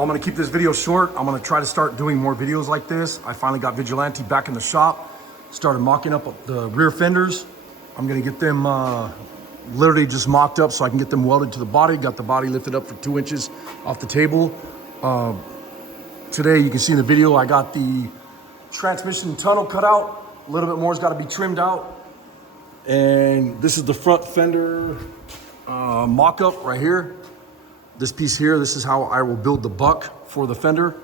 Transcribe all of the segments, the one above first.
Well, I'm gonna keep this video short. I'm gonna try to start doing more videos like this. I finally got Vigilante back in the shop, started mocking up the rear fenders. I'm gonna get them literally just mocked up so I can get them welded to the body. Got the body lifted up for 2 inches off the table. Today, you can see in the video, I got the transmission tunnel cut out. A little bit more has gotta be trimmed out. And this is the front fender mock-up right here. This piece here, this is how I will build the buck for the fender.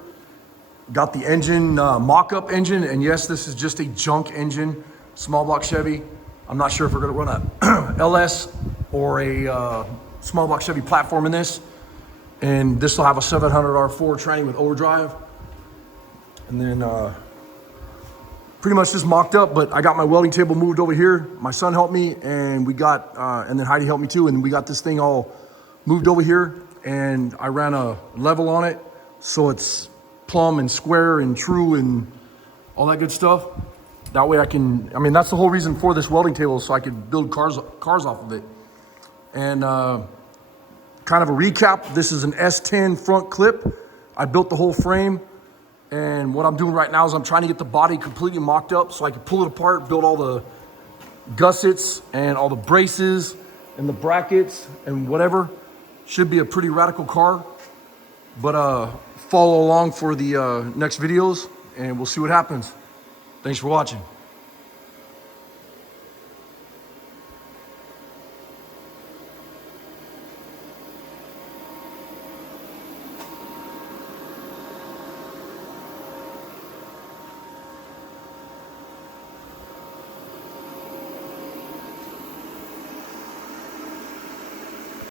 Got the engine, mock-up engine, and yes, this is just a junk engine, small block Chevy. I'm not sure if we're gonna run a LS or a small block Chevy platform in this. And this will have a 700 R4 tranny with overdrive. And then pretty much just mocked up, but I got my welding table moved over here. My son helped me, and we got, and then Heidi helped me too, and we got this thing all moved over here. And I ran a level on it, so it's plumb and square and true and all that good stuff. That way I can, I mean, that's the whole reason for this welding table, so I could build cars off of it. And kind of a recap, this is an S10 front clip. I built the whole frame, and what I'm doing right now is I'm trying to get the body completely mocked up so I can pull it apart, build all the gussets and all the braces and the brackets and whatever. Should be a pretty radical car, but follow along for the next videos and we'll see what happens. Thanks for watching.